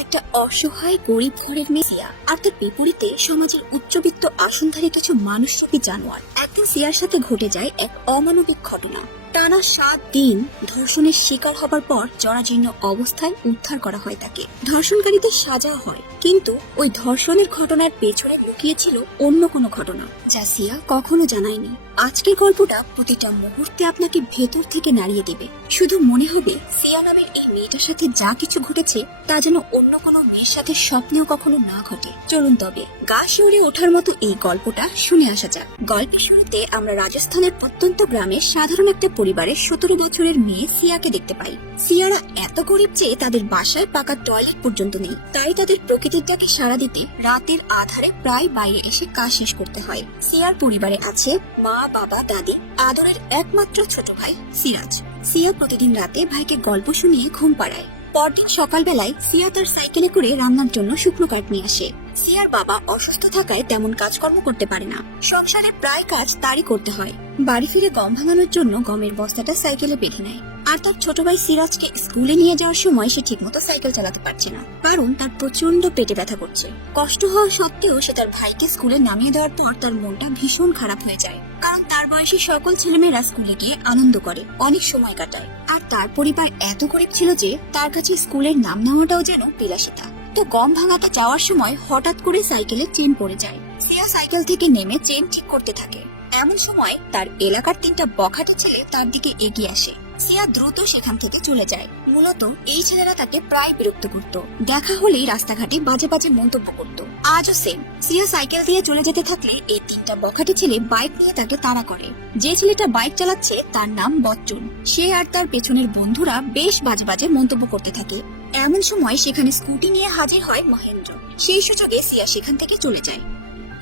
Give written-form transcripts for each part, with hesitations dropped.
একটা অসহায় গরিব ঘরের মেয়ে সিয়া, আর তার বিপরীতে সমাজের উচ্চবিত্ত আসনধারী কিছু মানুষরূপী জানোয়ার। একদিন সিয়ার সাথে ঘটে যায় এক অমানবিক ঘটনা। টানা 7 দিন ধর্ষণের শিকার হবার পর জরাজীর্ণ অবস্থায় উদ্ধার করা হয় তাকে। ধর্ষণকারীদের সাজা হয়, কিন্তু ওই ধর্ষণের ঘটনার পেছনে লুকিয়েছিল অন্য কোনো ঘটনা, যা সিয়া কখনো জানায়নি। আজকের গল্পটা প্রতিটা মুহূর্তে আপনাকে ভেতর থেকে নাড়িয়ে দিবে। শুধু মনে হবে সিয়া নামের এই মেয়েটার সাথে যা কিছু ঘটেছে তা যেন অন্য কোনো মেয়ের সাথে স্বপ্নেও কখনো না ঘটে। চলুন তবে গা শিউরে ওঠার মতো এই গল্পটা শুনে আসা যাক। গল্পের শুরুতে আমরা রাজস্থানের প্রত্যন্ত গ্রামের সাধারণ একটা পরিবারের 17 বছরের মেয়ে সিয়াকে দেখতে পাই। সিয়ারা এত গরিব যে তাদের বাসায় পাকা টয়লেট পর্যন্ত নেই, তাই তাদের প্রকৃতির ডাকে সাড়া দিতে রাতের আধারে প্রায় বাইরে এসে কাজ শেষ করতে হয়। সিয়ার পরিবারে আছে মা, বাবা, দাদি, আদরের একমাত্র ছোট ভাই সিরাজ। সিয়া প্রতিদিন রাতে ভাইকে গল্প শুনিয়ে ঘুম পাড়ায়। পরদিন সকালবেলায় সিয়া তার সাইকেলে করে রান্নার জন্য শুকনো কাঠ নিয়ে আসে। সিয়ার বাবা অসুস্থ থাকায় তেমন কাজকর্ম করতে পারে না, সংসারে প্রায় কাজ তারই করতে হয়। বাড়ি ফিরে গম ভাঙানোর জন্য গমের বস্তাটা সাইকেলে বেঁধে নেয়। আর তার ছোট ভাই সিরাজকে স্কুলে নিয়ে যাওয়ার সময় সে ঠিকমতো সাইকেল চালাতে পারছে না, কারণ তার প্রচন্ড পেটে ব্যথা করছে। কষ্ট হওয়া সত্ত্বেও সে তার ভাইকে স্কুলে নামিয়ে দেওয়ার পর তার মনটা ভীষণ খারাপ হয়ে যায়, কারণ তার বয়সী সকল ছেলেমেয়েরা স্কুলে গিয়ে আনন্দ করে, অনেক সময় কাটায়। আর তার পরিবার এত গরিব ছিল যে তার কাছে স্কুলের নাম নেওয়াটাও যেন বিলাসিতা। তো গম ভাঙাতে যাওয়ার সময় হঠাৎ করে সাইকেলে চেন পড়ে যায়। সিয়া সাইকেল থেকে নেমে চেন ঠিক করতে থাকে। এমন সময় তার এলাকার 3টা বখাটে ছেলে তার দিকে এগিয়ে আসে। সিয়া দ্রুত সেখান থেকে চলে যায়। মূলত এই ছেলেরা তাকে প্রায় বিরক্ত করত, দেখা হলেই রাস্তাঘাটে বাজে বাজে মন্তব্য করত। আজও সেম। সিয়া সাইকেল দিয়ে চলে যেতে থাকলে এই 3টা বখাটে ছেলে বাইক নিয়ে তাকে তাড়া করে। যে ছেলেটা বাইক চালাচ্ছে তার নাম বচ্চন। সে আর তার পেছনের বন্ধুরা বেশ বাজে বাজে মন্তব্য করতে থাকে। এমন সময় সেখানে স্কুটি নিয়ে হাজির হয় মহেন্দ্র। সেই সুযোগে সিয়া সেখান থেকে চলে যায়।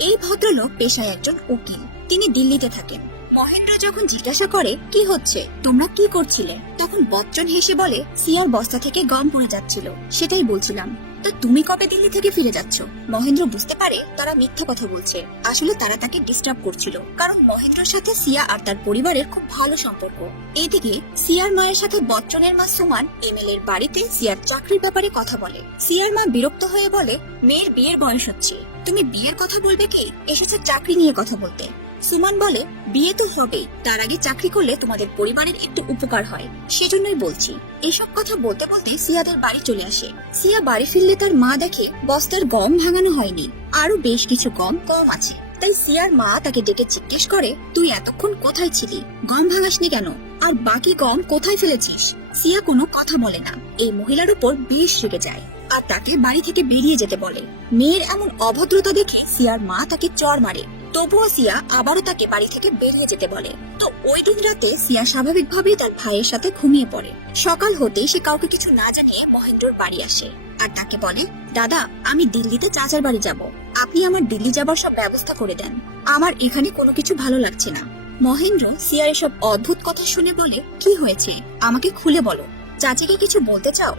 এই ভদ্রলোক পেশায় একজন উকিল, তিনি দিল্লিতে থাকেন। মহেন্দ্র যখন জিজ্ঞাসা করে কি হচ্ছে, তোমরা কি করছিলে, তখন বচ্চন হেসে বলে সিয়ার বস্তা থেকে গম পড়ে যাচ্ছিল, সেটাই বলছিলাম। তা তুমি কবে দিল্লি থেকে ফিরে যাচ্ছ? মহেন্দ্র বুঝতে পারে তারা মিথ্যা কথা বলছে। আসলে তারা তাকে ডিস্টার্ব করছিল, কারণ মহেন্দ্রের সাথে সিয়া আর তার পরিবারের খুব ভালো সম্পর্ক। এদিকে সিয়ার মায়ের সাথে বচ্চনের মা সুমান এমএলএ এর বাড়িতে সিয়ার চাকরির ব্যাপারে কথা বলে। সিয়ার মা বিরক্ত হয়ে বলে, মেয়ের বিয়ের বয়স হচ্ছে, তুমি বিয়ের কথা বলবে কি, এসেছে চাকরি নিয়ে কথা বলতে। সুমান বলে, বিয়ে তো হবেই, তার আগে চাকরি করলে তোমাদের পরিবারের একটু উপকার হয়, সেজন্যই বলছি। এসব কথা বলতে বলতে সিয়াদের বাড়ি চলে আসে। সিয়া বাড়ি ফিরলে তার মা দেখে বস্তার গম ভাঙানো হয়নি, আরো বেশ কিছু গম কম আছে। তাই সিয়ার মা তাকে ডেকে জিজ্ঞেস করে, তুই এতক্ষণ কোথায় ছিলি, গম ভাঙাসনি কেন, আর বাকি গম কোথায় ফেলেছিস? সিয়া কোনো কথা বলে না। এই মহিলার উপর বেশ রেগে যায় আর তাকে বাড়ি থেকে বেরিয়ে যেতে বলে। মেয়ের এমন অভদ্রতা দেখে সিয়ার মা তাকে চড় মারে। তবুও সিয়া আবারও তাকে বাড়ি থেকে বেরিয়ে যেতে বলে। তো ওই দিন রাতে সিয়া স্বাভাবিকভাবেই তার ভাইয়ের সাথে ঘুমিয়ে পড়ে। সকাল হতেই সে কাউকে কিছু না জানিয়ে মহেন্দ্রর বাড়ি আসে আর তাকে বলে, দাদা, আমি দিল্লিতে চাচার বাড়ি যাব, আপনি আমার দিল্লি যাবার সব ব্যবস্থা করে দেন, আমার এখানে কোনো কিছু ভালো লাগছে না। মহেন্দ্র সিয়ার এসব অদ্ভুত কথা শুনে বলে, কি হয়েছে, আমাকে খুলে বলো, চাচিকে কিছু বলতে চাও?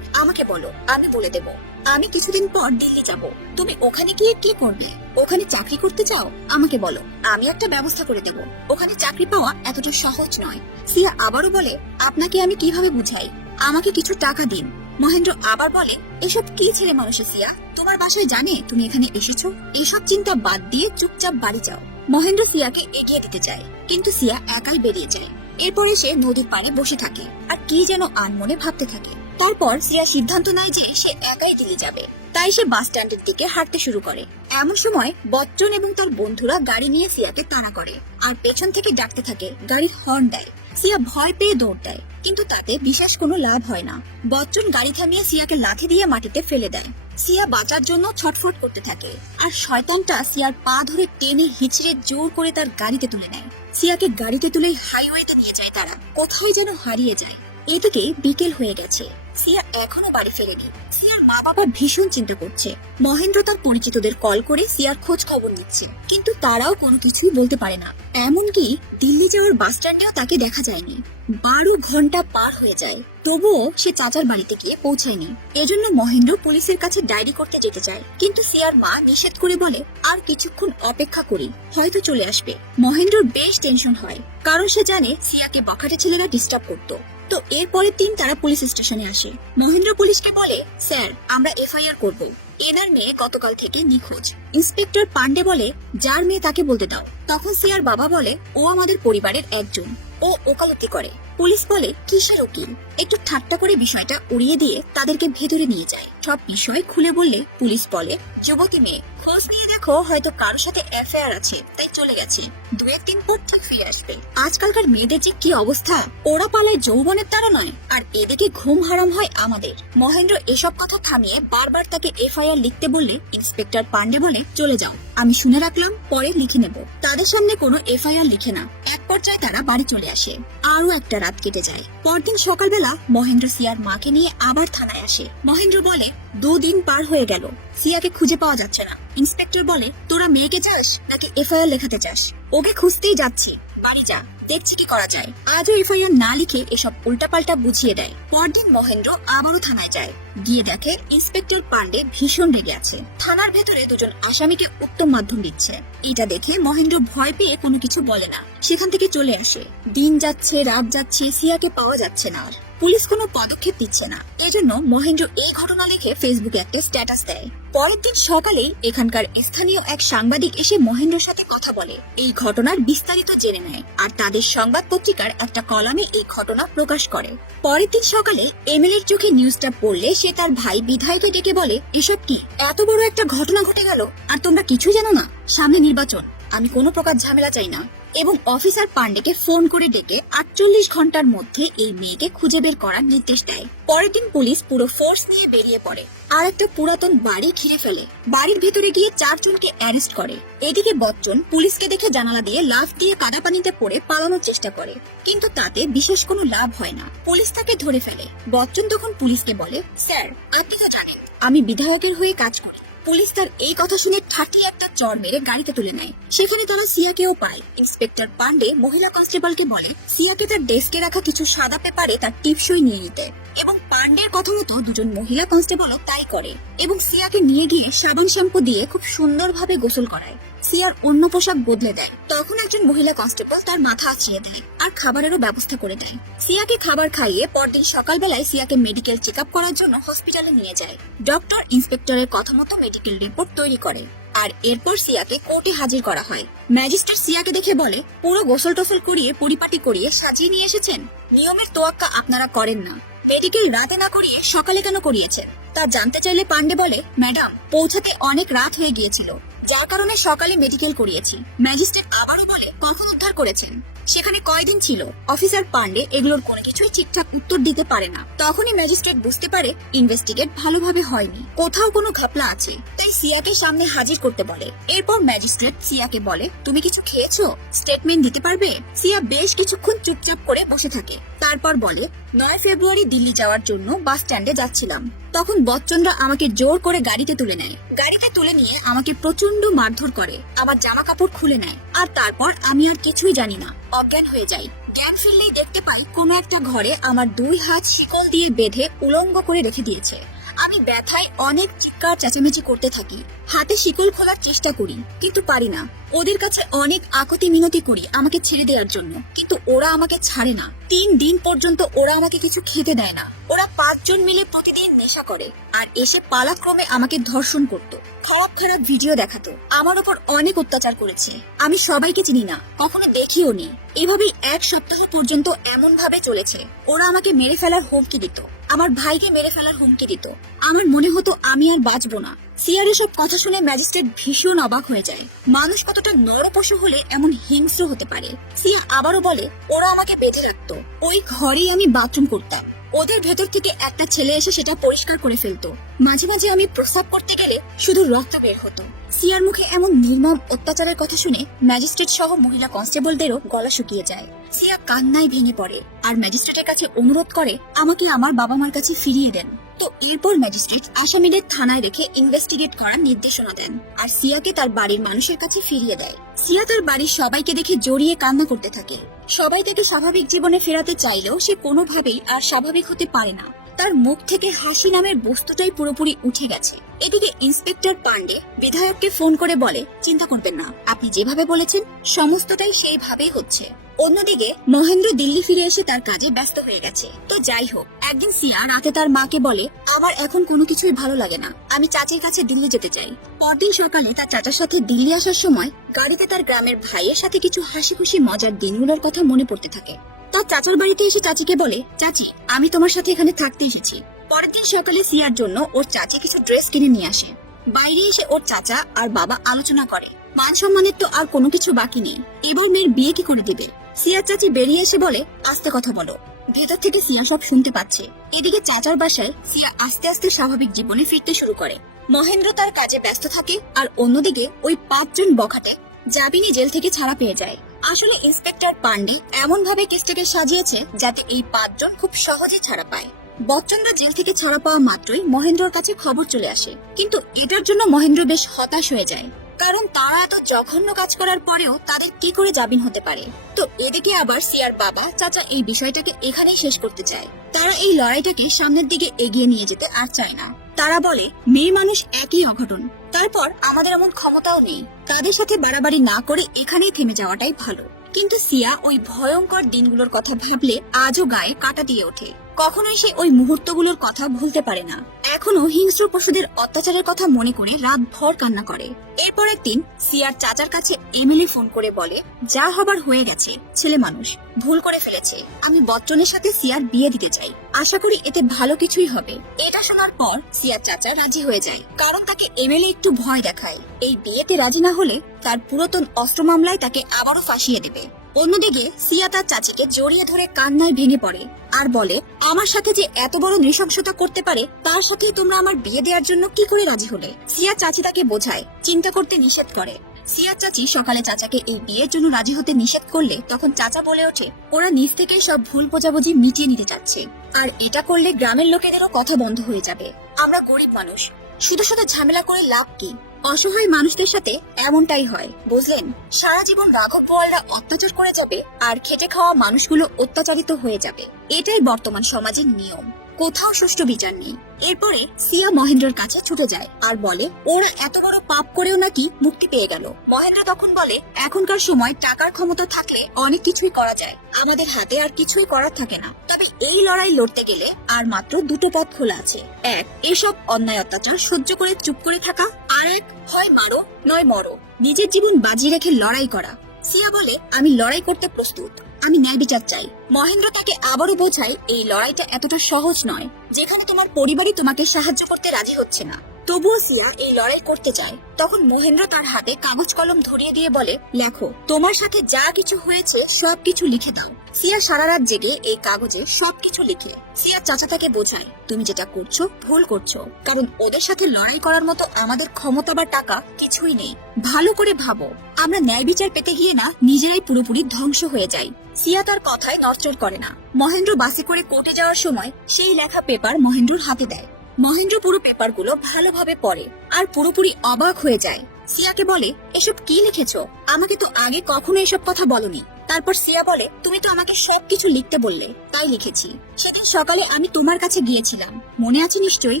আমাকে বলো, আমি বলে দেব। আমি কিছুদিন পর দিল্লি যাব, তুমি ওখানে গিয়ে কি করবে? ওখানে চাকরি করতে চাও? আমাকে বলো, আমি একটা ব্যবস্থা করে দেব। ওখানে চাকরি পাওয়া এতটা সহজ নয়। সিয়া আবারও বলে, আপনাকে আমি কিভাবে বুঝাই, আমাকে কিছু টাকা দিন। মহেন্দ্র আবার বলে, এসব কি ছেলে মানুষের সিয়া, তোমার বাসায় জানে তুমি এখানে এসেছো? এসব চিন্তা বাদ দিয়ে চুপচাপ বাড়ি যাও। মহেন্দ্র সিয়াকে এগিয়ে দিতে চায়, কিন্তু সিয়া একাই বেরিয়ে যায়। এরপরে সে নদীর পাড়ে বসে থাকে আর কি যেন আনমনে ভাবতে থাকে। তারপর সিয়া সিদ্ধান্ত নেয় যে সে একাই দিল্লি যাবে। তাই সে বাস স্ট্যান্ডের দিকে হাঁটতে শুরু করে। এমন সময় বচ্চন এবং তার বন্ধুরা গাড়ি নিয়ে সিয়াকে তাড়া করে আর পেছন থেকে ডাকতে থাকে, গাড়ি হর্ন দেয়। সিয়া ভয় পেয়ে দৌড় দেয়, কিন্তু তাতে বিশেষ কোনো লাভ হয় না। বচ্চন গাড়ি থামিয়ে সিয়াকে লাথি দিয়ে মাটিতে ফেলে দেয়। সিয়া বাঁচার জন্য ছটফট করতে থাকে আর শয়তানটা সিয়ার পা ধরে টেনে হিচড়ে জোর করে তার গাড়িতে তুলে নেয়। সিয়াকে গাড়িতে তুলে হাইওয়েতে নিয়ে যায় তারা, কোথায় যেন হারিয়ে যায়। এদিকে বিকেল হয়ে গেছে, সিয়া এখনো বাড়ি ফেরেনি। সিয়ার মা বাবা ভীষণ চিন্তা করছে। মহেন্দ্র তার পরিচিতদের কল করে সিয়ার খোঁজ খবর নিচ্ছে, কিন্তু তারাও কোনো কিছুই বলতে পারে না। এমনকি দিল্লি যাওয়ার বাস স্ট্যান্ডেও তাকে দেখা যায়নি। 12 ঘন্টা পার হয়ে যায়, তবুও সে চাচার বাড়িতে গিয়ে পৌঁছায়নি। এজন্য মহেন্দ্র পুলিশের কাছে ডায়েরি করতে যেতে চায়, কিন্তু সিয়ার মা নিষেধ করে বলে, আর কিছুক্ষণ অপেক্ষা করি, হয়তো চলে আসবে। মহেন্দ্রর বেশ টেনশন হয়, কারণ সে জানে সিয়াকে বখাটে ছেলেরা ডিস্টার্ব করতো। তো এর পরের দিন তারা পুলিশ স্টেশনে আসে। মহেন্দ্র পুলিশকে বলে, স্যার আমরা এফআইআর করব, এনার মেয়ে গতকাল থেকে নিখোঁজ। ইন্সপেক্টর পান্ডে বলে, যার মেয়ে তাকে বলতে দাও। তখন সিয়ার বাবা বলে, ও আমাদের পরিবারের একজন, ও ওকালতি করে। পুলিশ বলে, কিসের উকিল? একটু ঠাট্টা করে বিষয়টা উড়িয়ে দিয়ে তাদেরকে ভেতরে নিয়ে যায়। সব বিষয় খুলে বললে পুলিশ বলে, যুবতী মেয়ে, খোঁজ নিয়ে দেখো, হয়তো কারোর সাথে অ্যাফেয়ার আছে, তাই চলে গেছে। 2-1 দিন পর ঠিক ফিরে আসবে। আজকালকার মেয়েদের যে কি অবস্থা, ওরা পালায় যৌবনের তাড়নায়, আর এদিকে ঘুম হারাম হয় আমাদের। মহেন্দ্র এসব কথা থামিয়ে বারবার তাকে এফআইআর লিখতে বললে ইন্সপেক্টর পান্ডে বলে, চলে যাও, আমি শুনে রাখলাম, পরে লিখে নেব। তাদের সামনে কোনো এফআইআর লিখে না। এক পর্যায়ে তারা বাড়ি চলে আসে। আরো একটা রাত কেটে যায়। পরদিন সকালবেলা মহেন্দ্র সিয়ার মাকে নিয়ে আবার থানায় আসে। মহেন্দ্র বলে, 2 দিন পার হয়ে গেল, সিয়াকে খুঁজে পাওয়া যাচ্ছে না। ইন্সপেক্টর বলে, তোরা মেয়েকে চাস নাকি এফআইআর লেখাতে চাস? ওকে খুঁজতেই যাচ্ছি, বাড়ি যা, দেখছি কি করা যায়। আজও এফআইআর না লিখে এসব উল্টাপাল্টা বুঝিয়ে দেয়। পরদিন মহেন্দ্র আবারও থানায় যায়। গিয়ে দেখে ইন্সপেক্টর পান্ডে ভীষণ রেগে আছে। থানার ভেতরে 2 জন আসামিকে উত্তম মাধ্যম দিচ্ছে। এটা দেখে মহেন্দ্র ভয় পেয়ে কোনো কিছু বলে না, সেখান থেকে চলে আসে। দিন যাচ্ছে, রাত যাচ্ছে, সিয়াকে পাওয়া যাচ্ছে না। আর পুলিশ কোনো পদক্ষেপ দিচ্ছে না। এজন্য মহেন্দ্র এই ঘটনা লিখে ফেসবুকে একটা স্ট্যাটাস দেয়। পরের দিন সকালেই এখানকার স্থানীয় এক সাংবাদিক এসে মহেন্দ্রের সাথে কথা বলে, এই ঘটনার বিস্তারিত জেনে নেয়, আর তাদের সংবাদ পত্রিকার একটা কলামে এই ঘটনা প্রকাশ করে। পরের দিন সকালে এমএলএর চোখে নিউজটা পড়লে সে তার ভাই বিধায়ককে ডেকে বলে, এসব কি, এত বড় একটা ঘটনা ঘটে গেল, আর তোমরা কিছু জানো না? সামনে নির্বাচন, আমি কোনো প্রকার ঝামেলা চাই না। এবং অফিসার পান্ডেকে ফোন করে ডেকে 48 ঘন্টার মধ্যে এই মেয়েকে খুঁজে বের করার নির্দেশ দেয়। পরের দিন পুলিশ পুরো ফোর্স নিয়ে বেরিয়ে পড়ে আর একটা পুরাতন বাড়ি ঘিরে ফেলে। বাড়ির ভেতরে গিয়ে 4 জনকে অ্যারেস্ট করে। এদিকে বচ্চন পুলিশকে দেখে জানালা দিয়ে লাফ দিয়ে কাদা পানিতে পড়ে পালানোর চেষ্টা করে, কিন্তু তাতে বিশেষ কোনো লাভ হয় না। পুলিশ তাকে ধরে ফেলে। বচ্চন তখন পুলিশকে বলে, স্যার আপনি তো জানেন আমি বিধায়কের হয়ে কাজ করি। পুলিশ তার এই কথা শুনে ঠাটি একটা চড় মেরে গাড়িতে তুলে নেয়। সেখানে তারা সিয়াকেও পায়। ইন্সপেক্টর পান্ডে মহিলা কনস্টেবলকে বলে সিয়াকে তার ডেস্কে রাখা কিছু সাদা পেপারে তার টিপসই নিয়ে নিতে, এবং পান্ডের কথা মতো 2 জন মহিলা কনস্টেবলও তাই করে, এবং সিয়াকে নিয়ে গিয়ে সাবান শ্যাম্পু দিয়ে খুব সুন্দরভাবে গোসল করায়। সিয়ার অন্য পোশাক বদলে দেয়। তখন একজন মহিলা কনস্টেবল তার মাথা আঁচিয়ে দেয় আর খাবারেরও ব্যবস্থা করে দেয়। সিয়াকে খাবার খাইয়ে পরদিন সকালবেলায় সিয়াকে মেডিকেল চেক আপ করার জন্য হসপিটালে নিয়ে যায়। ডক্টর ইন্সপেক্টরের কথা মতো মেডিকেল রিপোর্ট তৈরি করে, আর এরপর সিয়াকে কোর্টে হাজির করা হয়। ম্যাজিস্ট্রেট সিয়াকে দেখে বলে, পুরো গোসল টোসল করিয়ে পরিপাটি করিয়ে সাজিয়ে নিয়ে এসেছেন, নিয়মের তোয়াক্কা আপনারা করেন না। মেডিকেল রাতে না করিয়ে সকালে কেন করিয়েছেন? তা জানতে চাইলে পান্ডে বলে, ম্যাডাম পৌঁছাতে অনেক রাত হয়ে গিয়েছিল, যার কারণে সকালে মেডিকেল করিয়েছি। ম্যাজিস্ট্রেট আবারও বলে, কখন উদ্ধার করেছেন, সেখানে কয়দিন ছিল? অফিসার পান্ডে এগুলোর কোনো কিছুই ঠিকঠাক উত্তর দিতে পারে না। তখনই ম্যাজিস্ট্রেট বুঝতে পারে ইনভেস্টিগেট ভালোভাবে হয়নি, কোথাও কোনো ঘাপলা আছে, তাই সিয়াকে সামনে হাজির করতে বলে। এরপর ম্যাজিস্ট্রেট সিয়াকে বলে, তুমি কিছু খেয়েছো, স্টেটমেন্ট দিতে পারবে? সিয়া বেশ কিছুক্ষণ চুপচাপ করে বসে থাকে। তারপর বলে, 9 ফেব্রুয়ারি দিল্লি যাওয়ার জন্য বাস স্ট্যান্ডে যাচ্ছিলাম, তখন বচ্চনরা আমাকে জোর করে গাড়িতে তুলে নেয়। গাড়িতে তুলে নিয়ে আমাকে প্রচন্ড মারধর করে, আমার জামা কাপড় খুলে নেয়, আর তারপর আমি আর কিছুই জানি না, অজ্ঞান হয়ে যাই। জ্ঞান ফিরলেই দেখতে পাই কোনো একটা ঘরে আমার 2 হাত শিকল দিয়ে বেঁধে উলঙ্গ করে রেখে দিয়েছে। আমি ব্যথায় অনেক চিৎকার চেঁচামেচি করতে থাকি, হাতে শিকল খোলার চেষ্টা করি, কিন্তু পারি না। ওদের কাছে অনেক আকুতি মিনতি করি আমাকে ছেড়ে দেওয়ার জন্য, কিন্তু ওরা আমাকে ছাড়ে না। 3 দিন পর্যন্ত ওরা আমাকে কিছু খেতে দেয় না। ওরা 5 জন মিলে প্রতিদিন নেশা করে আর এসে পালাক্রমে আমাকে ধর্ষণ করত, খারাপ খারাপ ভিডিও দেখাতো, আমার উপর অনেক অত্যাচার করেছে। আমি সবাইকে চিনি না, কখনো দেখিও নি। এভাবেই 1 সপ্তাহ পর্যন্ত এমন ভাবে চলেছে। ওরা আমাকে মেরে ফেলার হুমকি দিত, আমার ভাইকে মেরে ফেলার হুমকি দিত। আমার মনে হতো আমি আর বাঁচবো না। সিয়ার এসব কথা শুনে ম্যাজিস্ট্রেট ভীষণ অবাক হয়ে যায়। মানুষ কতটা নরপশু হলে এমন হিংস্র হতে পারে। সিয়া আবারও বলে, ওরা আমাকে বেঁধে রাখতো, ওই ঘরেই আমি বাথরুম করতাম। ওদের ভেতর থেকে একটা ছেলে এসে সেটা পরিষ্কার করে ফেলতো। মাঝে মাঝে আমি প্রস্রাব করতে গেলে শুধু রক্ত বের হতো। সিয়ার মুখে এমন নির্মম অত্যাচারের কথা শুনে ম্যাজিস্ট্রেট সহ মহিলা কনস্টেবলদেরও গলা শুকিয়ে যায়। সিয়া কান্নায় ভেঙে পড়ে আর ম্যাজিস্ট্রেটের কাছে অনুরোধ করে আমাকে আমার বাবা মার কাছে ফিরিয়ে দেন। তো এরপর ম্যাজিস্ট্রেট আসামিদের থানায় রেখে ইনভেস্টিগেট করার নির্দেশনা দেন আর সিয়াকে তার বাড়ির মানুষের কাছে ফিরিয়ে দেয়। সিয়া তার বাড়ির সবাইকে দেখে জড়িয়ে কান্না করতে থাকে। সবাই তাকে স্বাভাবিক জীবনে ফেরাতে চাইলেও সে কোনোভাবেই আর স্বাভাবিক হতে পারে না। তার মুখ থেকে হাসি নামের বস্তুটাই পুরোপুরি উঠে গেছে। এদিকে ইন্সপেক্টর পান্ডে বিধায়ককে ফোন করে বলে, চিন্তা করবেন না, আপনি যেভাবে বলেছেন সমস্তটাই সেইভাবেই হচ্ছে। অন্যদিকে মহেন্দ্র দিল্লি ফিরে এসে তার কাজে ব্যস্ত হয়ে গেছে। তো যাই হোক, একদিন সিয়া রাতে তার মাকে বলে, আমার এখন কোনো কিছুই ভালো লাগে না, আমি চাচির কাছে দিল্লি যেতে চাই। পরদিন সকালে তার চাচার সাথে দিল্লি আসার সময় গাড়িতে তার গ্রামের ভাইয়ের সাথে কিছু হাসি খুশি মজার দিনগুলোর কথা মনে পড়তে থাকে। তার চাচার বাড়িতে এসে চাচিকে বলে, চাচি আমি তোমার সাথে এখানে থাকতে এসেছি। পরের দিন সকালে সিয়ার জন্য ওর চাচি কিছু ড্রেস কিনে নিয়ে আসে। বাইরে এসে ওর চাচা আর বাবা আলোচনা করে, মান সম্মানের তো আর কোনো কিছু বাকি নেই, এবার মেয়ের বিয়ে কি করে দিবে। সিয়ার চাচি বেরিয়ে এসে বলে, আস্তে কথা বলো। ভেতর থেকে সিয়া সব শুনতে পাচ্ছে। এদিকে চাচার বাসায় সিয়া আস্তে আস্তে স্বাভাবিক জীবনে ফিরতে শুরু করে। মহেন্দ্র তার কাজে ব্যস্ত থাকে, আর অন্যদিকে ওই 5 জন বখাটে জামিনে জেল থেকে ছাড়া পেয়ে যায়। আসলে ইন্সপেক্টর পান্ডে এমন ভাবে কেসটাকে সাজিয়েছে যাতে এই 5 জন খুব সহজে ছাড়া পায়। বচ্চনরা জেল থেকে ছাড়া পাওয়া মাত্রই মহেন্দ্রর কাছে খবর চলে আসে, কিন্তু এটার জন্য মহেন্দ্র বেশ হতাশ হয়ে যায়, কারণ তারা এত জঘন্য কাজ করার পরেও তাদের কি করে জামিন হতে পারে। তো এদিকে আবার সিয়ার বাবা চাচা এই বিষয়টাকে এখানেই শেষ করতে চায়। তারা এই লড়াইটাকে সামনের দিকে এগিয়ে নিয়ে যেতে আর চায় না। তারা বলে, মেয়ে মানুষ একই অঘটন, তারপর আমাদের এমন ক্ষমতাও নেই, তাদের সাথে বাড়াবাড়ি না করে এখানেই থেমে যাওয়াটাই ভালো। কিন্তু সিয়া ওই ভয়ঙ্কর দিনগুলোর কথা ভাবলে আজও গায়ে কাঁটা দিয়ে ওঠে। কখনোই সে ওই মুহূর্তগুলোর কথা ভুলতে পারে না। এখনো হিংস্র পশুদের অত্যাচারের কথা মনে করে রাত ভর কান্না করে। এরপর একদিন সিয়ার চাচার কাছে এমিলি ফোন করে বলে, যা হবার হয়ে গেছে, ছেলে মানুষ ভুল করে ফেলেছে, আমি বচ্চনের সাথে সিয়ার বিয়ে দিতে চাই, আশা করি এতে ভালো কিছুই হবে। এটা শোনার পর সিয়ার চাচা রাজি হয়ে যায়, কারণ তাকে এমিলি একটু ভয় দেখায়। এই বিয়েতে রাজি না হলে তার পুরাতন অস্ত্র মামলায় তাকে আবারও ফাঁসিয়ে দেবে। অন্যদিকে সিয়া তার চাচিকে জড়িয়ে ধরে কান্নায় ভেঙে পড়ে আর বলে, আমার সাথে যে এত বড় নৃশংসতা করতে পারে তার সাথে তোমরা আমার বিয়ে দেওয়ার জন্য কি করে রাজি হলে। সিয়া চাচি তাকে বোঝায়, চিন্তা করতে নিষেধ করে। সিয়ার চাচি সকালে চাচাকে এই বিয়ের জন্য রাজি হতে নিষেধ করলে তখন চাচা বলে ওঠে, ওরা নিজ থেকে সব ভুল বোঝাবুঝি মিটিয়ে নিতে চাচ্ছে, আর এটা করলে গ্রামের লোকেদেরও কথা বন্ধ হয়ে যাবে। আমরা গরিব মানুষ, শুধু শুধু ঝামেলা করে লাভ কি। অসহায় মানুষদের সাথে এমনটাই হয়, বুঝলেন। সারা জীবন রাঘব বোয়ালরা অত্যাচার করে যাবে, আর খেটে খাওয়া মানুষগুলো অত্যাচারিত হয়ে যাবে। এটাই বর্তমান সমাজের নিয়ম, কোথাও সুষ্ঠু বিচার নেই। এরপরে সিয়া মহেন্দ্রর কাছে ছুটে যায় আর বলে, ওরা এত বড় পাপ করেও নাকি মুক্তি পেয়ে গেল। মহেন্দ্র তখন বলে, এখনকার সময় টাকার ক্ষমতা থাকলে অনেক কিছুই করা যায়, আমাদের হাতে আর কিছুই করার থাকে না। তবে এই লড়াই লড়তে গেলে আর মাত্র 2টো পথ খোলা আছে। এক, এসব অন্যায় অত্যাচার সহ্য করে চুপ করে থাকা, আর এক, হয় মারো নয় মরো, নিজের জীবন বাজি রেখে লড়াই করা। সিয়া বলে, আমি লড়াই করতে প্রস্তুত, আমি ন্যায় বিচার চাই। মহেন্দ্র তাকে আবারও বোঝায়, এই লড়াইটা এতটা সহজ নয়, যেখানে তোমার পরিবারই তোমাকে সাহায্য করতে রাজি হচ্ছে না। তবুও সিয়া এই লড়াই করতে চায়। তখন মহেন্দ্র তার হাতে কাগজ কলম ধরিয়ে দিয়ে বলে, লেখো, তোমার সাথে যা কিছু হয়েছে সবকিছু লিখে দাও। সিয়া সারা রাত জেগে এই কাগজে সবকিছু লিখে। সিয়ার চাচা তাকে বোঝায়, তুমি যেটা করছো ভুল করছো, কারণ ওদের সাথে লড়াই করার মতো আমাদের ক্ষমতা বা টাকা কিছুই নেই। ভালো করে ভাবো, আমরা ন্যায় বিচার পেতে গিয়ে না নিজেরাই পুরোপুরি ধ্বংস হয়ে যাই। সিয়া তার কথায় নড়চড় করে না। মহেন্দ্র বাসে করে কোর্টে যাওয়ার সময় সেই লেখা পেপার মহেন্দ্রর হাতে দেয়। মহেন্দ্র পুরো পেপারগুলো ভালোভাবে পড়ে আর পুরোপুরি অবাক হয়ে যায়। সিয়াকে বলে, এসব কি লিখেছো? আমাকে তো আগে কখনো এসব কথা বলনি। তারপর সিয়া বলে, তুমি তো আমাকে সবকিছু লিখতে বললে, তাই লিখেছি। সেদিন সকালে আমি তোমার কাছে গিয়েছিলাম, মনে আছে নিশ্চয়ই?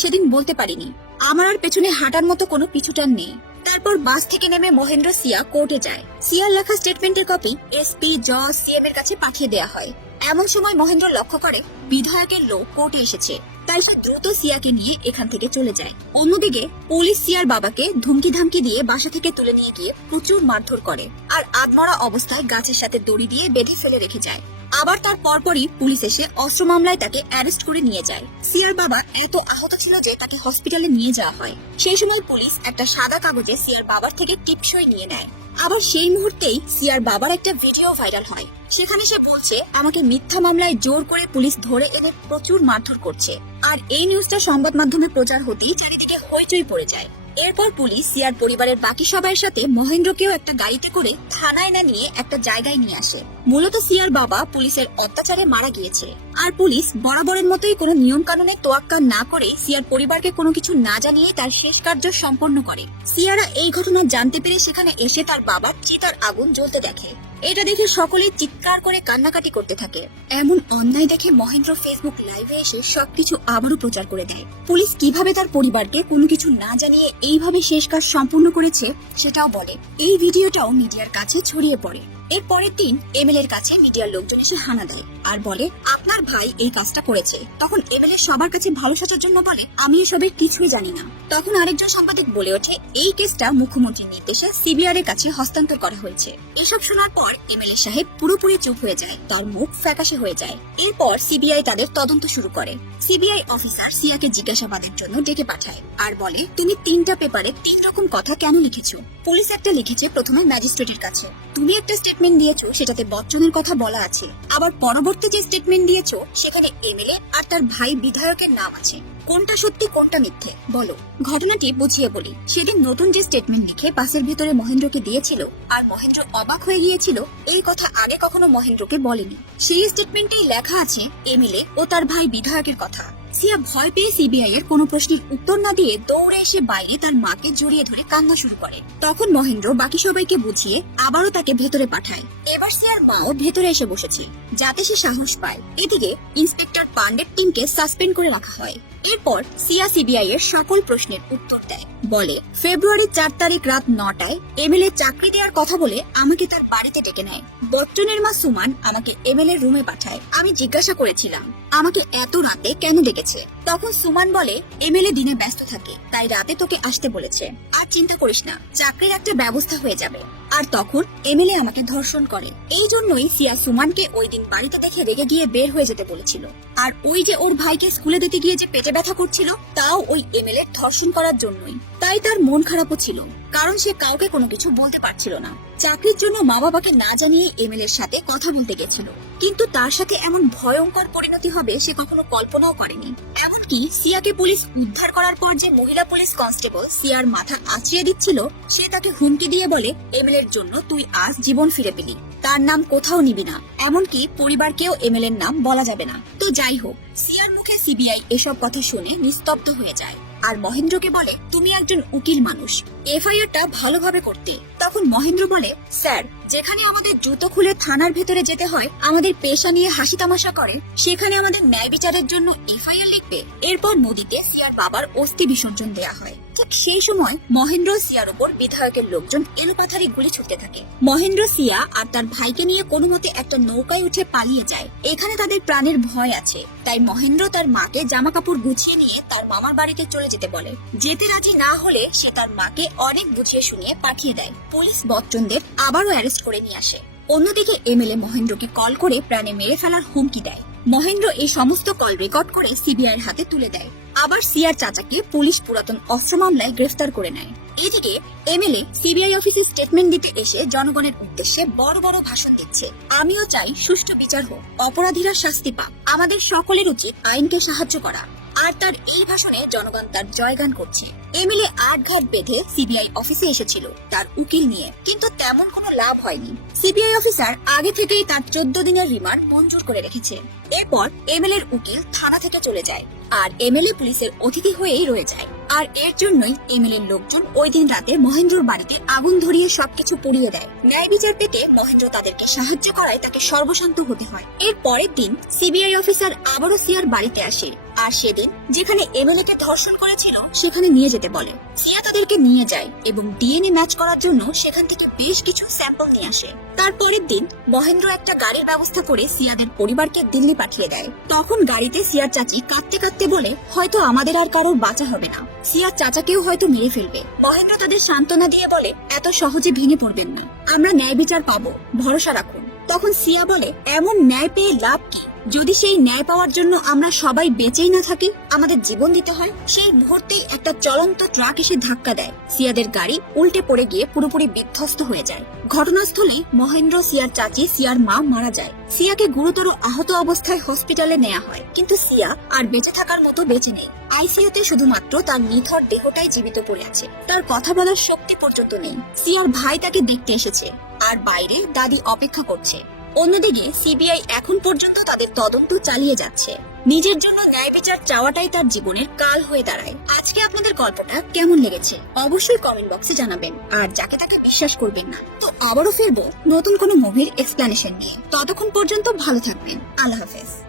সেদিন বলতে পারিনি, আমার আর পেছনে হাঁটার মতো কোনো পিছুটান নেই। তারপর বাস থেকে নেমে মহেন্দ্র সিয়া কোর্টে যায়। সিয়ার লেখা স্টেটমেন্টের কপি এসপি, জজ, সিএম এর কাছে পাঠিয়ে দেওয়া হয়। এমন সময় মহেন্দ্র লক্ষ্য করে বিধায়কের লোক কোর্টে এসেছে, তাই সে দ্রুত সিয়াকে নিয়ে এখান থেকে চলে যায়। অন্যদিকে পুলিশ সিয়ার বাবাকে ধমকি ধামকি দিয়ে বাসা থেকে তুলে নিয়ে গিয়ে প্রচুর মারধর করে, আর আধমরা অবস্থায় গাছের সাথে দড়ি দিয়ে বেঁধে ফেলে রেখে যায়। আবার তার পরপরই পুলিশ এসে অস্ত্র মামলায় তাকে অ্যারেস্ট করে নিয়ে যায়। সিয়ার বাবা এত আহত ছিল যে তাকে হসপিটালে নিয়ে যাওয়া হয়। সেই সময় পুলিশ একটা সাদা কাগজে সিয়ার বাবার থেকে টিপসই নিয়ে নেয়। আবার সেই মুহূর্তেই সিয়ার বাবার একটা ভিডিও ভাইরাল হয়। সেখানে সে বলছে, আমাকে মিথ্যা মামলায় জোর করে পুলিশ ধরে এনে প্রচুর মারধর করছে। আর এই নিউজটা সংবাদ মাধ্যমে প্রচার হতেই চারিদিকে হইচই পড়ে যায়। এরপর পুলিশ সিয়ার পরিবারের বাকি সবার সাথে মহেন্দ্রকেও একটা গাড়িতে করে থানায় না নিয়ে একটা জায়গায় নিয়ে আসে। মূলত সিয়ার বাবা পুলিশের অত্যাচারে মারা গিয়েছে, আর পুলিশ বরাবরের মতোই কোনো নিয়ম কানুনে তোয়াক্কা না করে সিয়ার পরিবারকে কোনো কিছু না জানিয়ে তার শেষ কার্য সম্পন্ন করে। সিয়ারা এই ঘটনা জানতে পেরে সেখানে এসে তার বাবার চিতার আগুন জ্বলতে দেখে। এটা দেখে সকলে চিৎকার করে কান্নাকাটি করতে থাকে। এমন অন্যায় দেখে মহেন্দ্র ফেসবুক লাইভে এসে সবকিছু আবারও প্রচার করে দেয়। পুলিশ কিভাবে তার পরিবারকে কোনো কিছু না জানিয়ে এইভাবে শেষ কাজ সম্পূর্ণ করেছে সেটাও বলে। এই ভিডিওটাও মিডিয়ার কাছে ছড়িয়ে পড়ে। এর পরের দিন এমএলএ এর কাছে মিডিয়ার লোকজন এসে হানা দেয় আর বলে আপনার ভাই এই কাজটা করেছে। তখন এমএলএ সবার কাছে ভালো সাজার জন্য বলে আমি এসবের কিছুই জানি না। তখন আরেকজন সাংবাদিক বলে ওঠে এই কেসটা মুখ্যমন্ত্রীর নির্দেশে সিবিআই এর কাছে হস্তান্তর করা হয়েছে। এসব শোনার পর এমএলএ সাহেব পুরোপুরি চুপ হয়ে যায়, তার মুখ ফ্যাকাশে হয়ে যায়। এরপর সিবিআই তাদের তদন্ত শুরু করে। সিবিআই অফিসার সিয়াকে জিজ্ঞাসাবাদের জন্য ডেকে পাঠায় আর বলে তুমি 3টা পেপারে 3 রকম কথা কেন লিখেছো? পুলিশ একটা লিখেছে প্রথমে ম্যাজিস্ট্রেটের কাছে, তুমি একটা স্টেটমেন্ট দিয়েছো সেটাতে বচ্চনের কথা বলা আছে, আবার পরবর্তী যে স্টেটমেন্ট দিয়েছো সেখানে এমএলএ আর তার ভাই বিধায়কের নাম আছে। কোনটা সত্যি কোনটা মিথ্যে বলো। ঘটনাটি বুঝিয়ে বলি। সেদিন নতুন যে স্টেটমেন্ট লিখে বাসের ভেতরে মহেন্দ্রকে দিয়েছিল আর মহেন্দ্র অবাক হয়ে গিয়েছিল, এই কথা আগে কখনো মহেন্দ্রকে বলেনি। সেই স্টেটমেন্টেই লেখা আছে এমএলএ ও তার ভাই বিধায়কের কথা। সিয়া ভয় পেয়ে সিবিআই এর কোনো প্রশ্নের উত্তর না দিয়ে দৌড়ে এসে বাইরে তার মাকে জড়িয়ে ধরে কান্না শুরু করে। তখন মহেন্দ্র বাকি সবাইকে বুঝিয়ে আবারও তাকে ভেতরে পাঠায়। এবার সিয়ার মাও ভেতরে এসে বসেছে যাতে সে সাহস পায়। এদিকে ইন্সপেক্টর পান্ডের টিমকে সাসপেন্ড করে রাখা হয়। এরপর সিয়া সিবিআই এর সকল প্রশ্নের উত্তর দেয়। বলে ফেব্রুয়ারি 4 তারিখ রাত 9টায় এমএলএ চাকরি দেওয়ার কথা বলে আমাকে তার বাড়িতে ডেকে নেয়। বচ্চনের মা সুমান আমাকে এমএলএ রুমে পাঠায়। আমি জিজ্ঞাসা করেছিলাম আমাকে এত রাতে কেন ডেকেছে। তখন সুমান বলে এমএলএ দিনে ব্যস্ত থাকে তাই রাতে তোকে আসতে বলেছে। আর চিন্তা করিস না, চাকরির একটা ব্যবস্থা হয়ে যাবে। আর তখন এমএলএ আমাকে ধর্ষণ করে। এই জন্যই সিয়া সুমানকে ওই দিন বাড়িতে দেখে রেগে গিয়ে বের হয়ে যেতে বলেছিল। আর ওই যে ওর ভাইকে স্কুলে দিতে গিয়ে যে পেটে ব্যথা করছিল তাও ওই এমএলএ ধর্ষণ করার জন্যই। তাই তার মন খারাপও ছিল, কারণ সে কাউকে কোনো কিছু বলতে পারছিল না। চাকরির জন্য মা বাবাকে না জানিয়ে এমএলএ এর সাথে কথা বলতে গেছিল, কিন্তু তার সাথে এমন ভয়ঙ্কর পরিণতি হবে সে কখনো কল্পনাও করেনি। এমনকি সিয়াকে পুলিশ উদ্ধার করার পর যে মহিলা পুলিশ কনস্টেবল সিয়ার মাথা আঁচড়িয়ে দিচ্ছিল সে তাকে হুমকি দিয়ে বলে এমএলএ এর জন্য তুই আজ জীবন ফিরে পেলি, তার নাম কোথাও নিবি না, এমনকি পরিবারকেও এমএলএ এর নাম বলা যাবে না। তো যাই হোক, সিয়ার মুখে সিবিআই এসব কথা শুনে নিস্তব্ধ হয়ে যায় আর মহেন্দ্রকে বলে তুমি একজন উকিল মানুষ, এফআইআরটা ভালোভাবে করতে। তখন মহেন্দ্র বলে স্যার, যেখানে আমাদের জুতো খুলে থানার ভেতরে যেতে হয়, আমাদের পেশা নিয়ে হাসি তামাশা করে, সেখানে আমাদের ন্যায় বিচারের জন্য এফআইআর লিখবে। এরপর নদীতে সিয়ার বাবার অস্থি বিসর্জন দেয়া হয়। ঠিক সেই সময় মহেন্দ্র সিয়ার উপর বিধায়কের লোকজন এলোপাথারি গুলি ছুটতে থাকে। মহেন্দ্র সিয়া আর তার ভাইকে নিয়ে কোনো মতে একটা নৌকায় উঠে পালিয়ে যায়। এখানে তাদের প্রাণের ভয় আছে, তাই মহেন্দ্র তার মাকে জামা কাপড় গুছিয়ে নিয়ে তার মামার বাড়িতে চলে যেতে বলে। যেতে রাজি না হলে সে তার মাকে অনেক বুঝিয়ে শুনিয়ে পাঠিয়ে দেয়। পুলিশ বচ্চনদের আবারও অ্যারেস্ট করে নিয়ে আসে। অন্যদিকে এমএলএ মহেন্দ্রকে কল করে প্রাণে মেরে ফেলার হুমকি দেয়। মহেন্দ্র এই সমস্ত কল রেকর্ড করে সিবিআই এর হাতে তুলে দেয়। আবার সিয়ার চাচাকে পুলিশ পুরাতন অস্ত্র মামলায় গ্রেফতার করে নেয়। এদিকে এমএলএ সিবিআই অফিসে স্টেটমেন্ট দিতে এসে জনগণের উদ্দেশ্যে বড় বড় ভাষণ দিচ্ছে। আমিও চাই সুষ্ঠু বিচার হোক, অপরাধীরা শাস্তি পাক, আমাদের সকলের উচিত আইনকে সাহায্য করা। আর তার এই ভাষণে জনগণ তার জয়গান করছে। এমএলএ আটঘাট বেঁধে সিবিআই অফিসে এসেছিল তার উকিল নিয়ে, কিন্তু তেমন কোনো লাভ হয়নি। সিবিআই অফিসার আগে থেকেই তার 14 দিনের রিমান্ড মঞ্জুর করে রেখেছে। এরপর এমএলএ এর উকিল থানা থেকে চলে যায় আর এমএলএ পুলিশের অতিথি হয়েই রয়ে যায়। আর এর জন্যই এমএলএ লোকজন ওই দিন রাতে মহেন্দ্রর বাড়িতে আগুন ধরিয়ে সবকিছু পুড়িয়ে দেয়। ন্যায় বিচার পেতে মহেন্দ্র তাদেরকে সাহায্য করায় তাকে সর্বশান্ত হতে হয়। এর পরের দিন সিবিআই অফিসার আবারও সিয়ার বাড়িতে আসে আর সেদিন যেখানে এমএলএ কে ধর্ষণ করেছিল সেখানে নিয়ে যেতে বলে। সিয়া তাদেরকে নিয়ে যায় এবং ডিএনএ ম্যাচ করার জন্য সেখান থেকে বেশ কিছু স্যাম্পল নিয়ে আসে। তারপরের দিন মহেন্দ্র একটা গাড়ির ব্যবস্থা করে সিয়াদের পরিবারকে দিল্লি পাঠিয়ে দেয়। তখন গাড়িতে সিয়ার চাচি কাঁদতে কাঁদতে বলে হয়তো আমাদের আর কারোর বাঁচা হবে না, সিয়ার চাচাকেও হয়তো মেরে ফেলবে। মহেন্দ্র তাদের সান্ত্বনা দিয়ে বলে এত সহজে ভেঙে পড়বেন না, আমরা ন্যায় বিচার পাবো, ভরসা রাখুন। তখন সিয়া বলে এমন ন্যায় পেয়ে লাভ কি, যদি সেই ন্যায় পাওয়ার জন্য আমরা সবাই বেঁচেই না থাকি, আমাদের জীবন দিতে হয়। সেই মুহূর্তেই একটা চলন্ত ট্রাক এসে ধাক্কা দেয়। সিয়াদের গাড়ি উল্টে পড়ে গিয়ে পুরোপুরি বিধ্বস্ত হয়ে যায়। ঘটনাস্থলে মহেন্দ্র, সিয়ার চাচি, সিয়ার মা মারা যায়। সিয়াকে গুরুতর আহত অবস্থায় হসপিটালে নেওয়া হয়, কিন্তু সিয়া আর বেঁচে থাকার মতো বেঁচে নেই। আইসিইউতে শুধুমাত্র তার নিথর দেহটাই জীবিত পড়ে আছে, তার কথা বলার শক্তি পর্যন্ত নেই। সিয়ার ভাই তাকে দেখতে এসেছে আর বাইরে দাদি অপেক্ষা করছে। অন্যদিকে সিবিআই এখন পর্যন্ত তাদের তদন্ত চালিয়ে যাচ্ছে। নিজের জন্য ন্যায় বিচার চাওয়াটাই তার জীবনের কাল হয়ে দাঁড়ায়। আজকে আপনাদের গল্পটা কেমন লেগেছে অবশ্যই কমেন্ট বক্সে জানাবেন, আর যাকে তাকে বিশ্বাস করবেন না। তো আবারও ফিরবো নতুন কোনো মুভির এক্সপ্লেনেশন নিয়ে। ততক্ষণ পর্যন্ত ভালো থাকবেন। আল্লাহ হাফেজ।